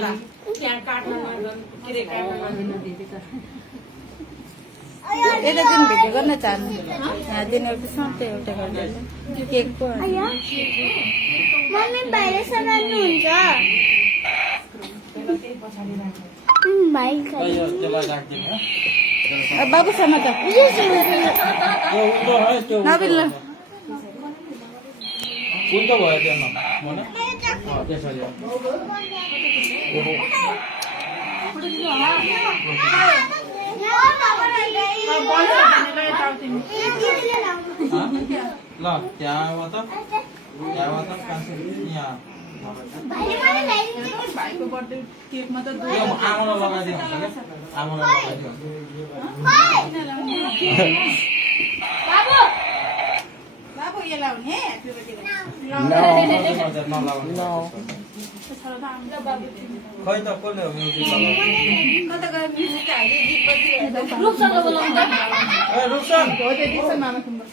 त्यहाँ काट्न के रे एउटा दिन भिडियो गर्न चाहनु यहाँ दिनहरु सधैँ एउटा गर्दैन केकको मम्मी बाहिरसम्म हुन्छ भाइ बाबुसँग त नबिल उल्टो भयो त्यहाँ भने त्यसरी ल त्यहाँबाट यहाँ भाइको बर्थडे केकमा त आमालाई लगाइदिनु हुन्छ क्या आमालाई लगाइदिनु बाबु यो लाउने ह्यापी बर्थडे खै त कसले हो म्युजिक कता गएर म्युजिक हाल्दै गीत बजिरहेको रुपसँग बोलाउँछ ए रुक्सन हो त्यो दिक्छ मामा कुम्बा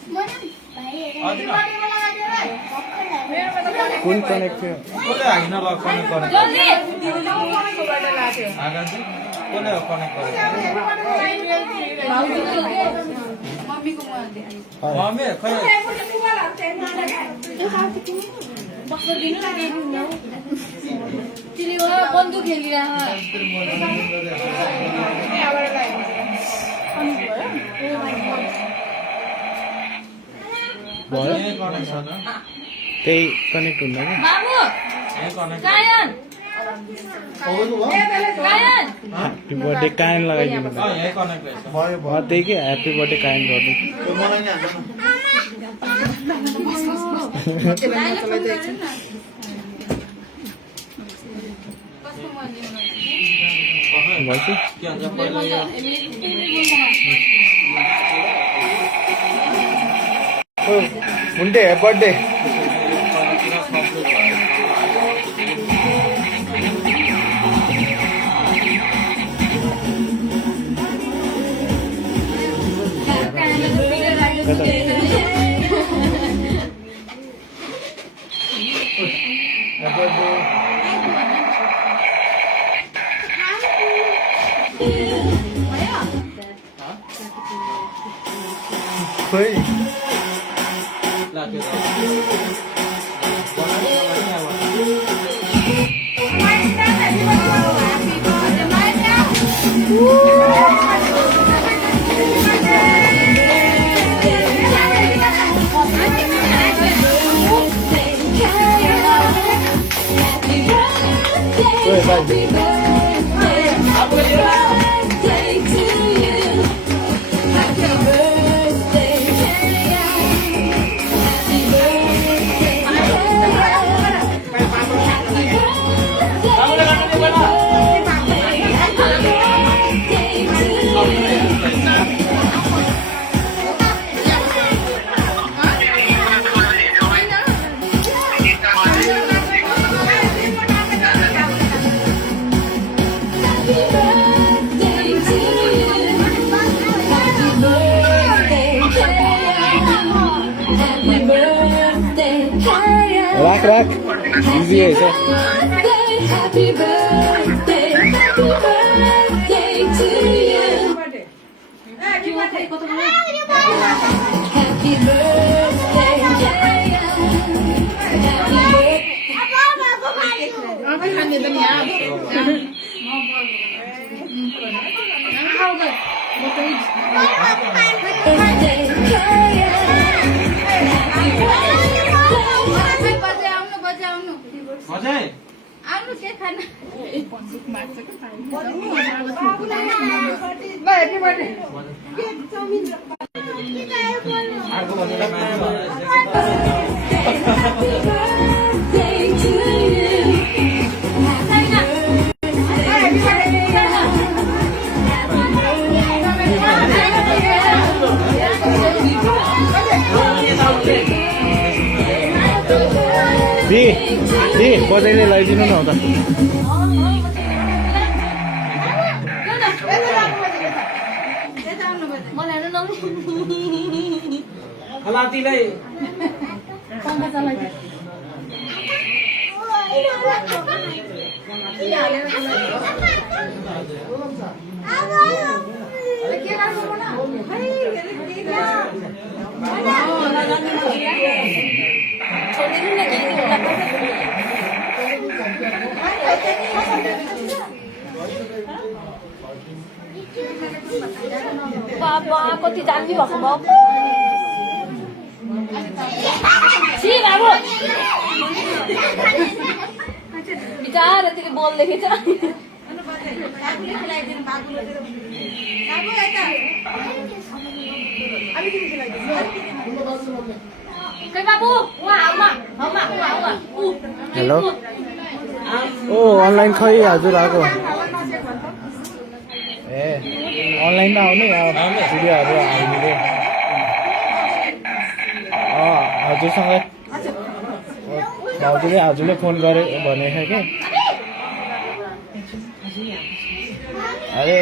कुन कनेक्ट थियो कसले हागिन ल कनेक्ट गरेको जल्दी कोबाट लाग्यो हागा चाहिँ कसले हो कनेक्ट गरेको मम्मीको मुहाले मम्मी खै बस्न दिनु चिलीमा बन्दुक खेलिरह भयो यही कनेक्ट छ त त्यही कनेक्ट हुँदैन बाबु यही कनेक्ट गायन गायन ह्याप्पी बर्थडे कायन लगाइदिनु यही कनेक्ट रहेछ त्यही के ह्याप्पी बर्थडे कायन गर्नु भन्छ के भन्छ पहिला यो हुन्डे बर्थडे खोइ लाग्यो राख राख इजी है sir Happy birthday to you. Happy birthday. मजै आउनु के खाना अर्को भनेर मान्छे दी बजाइले लगाइदिनु न त खलातीलाई छोडिदिनु न केही बाबा कति दामी भएको बाबु छि बाबु बिचारा त्यसले बोल्दैछ खै बाबु उहाँ हाउमा हेलो ओ अनलाइन खै हजुर आएको ए अनलाइनमा आउने भिडियोहरू हामीले हजुरसँग भाउजूले हजुरले फोन गरे भनेको थियो कि अरे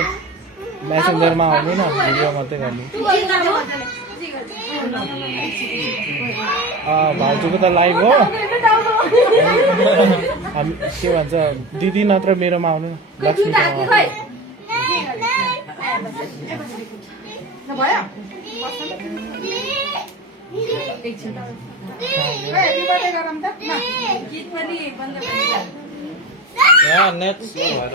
मेसेन्जरमा आउने न भिडियो मात्रै गर्ने भाउजूको त लाइभ हो के भन्छ दिदी नत्र मेरोमा आउनु लक्ष्मी नेट स्लो भएर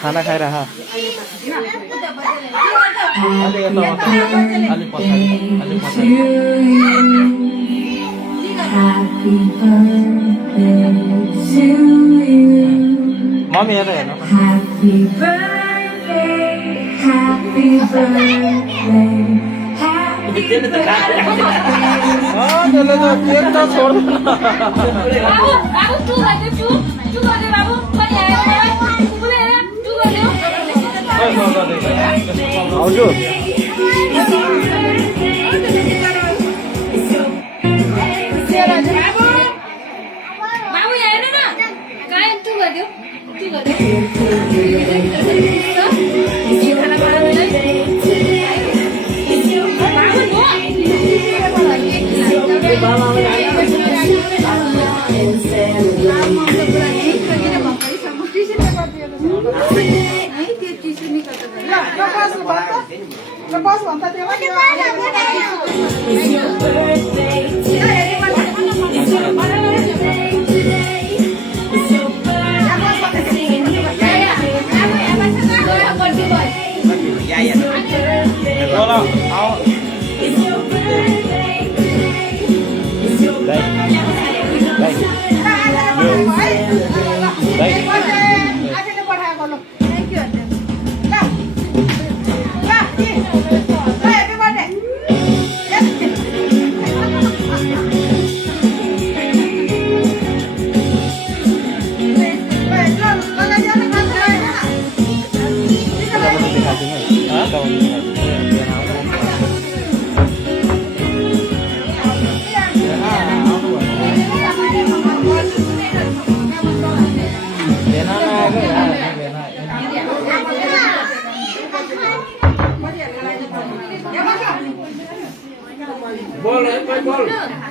खाना खाएर मम्मी हेर हेर्नु बाबु टु गर्दै बाबु पनि आयो टु गर्दै हजुर बाबु यहाँ हेर्नु न गायन टु गर्दियो खाना बोल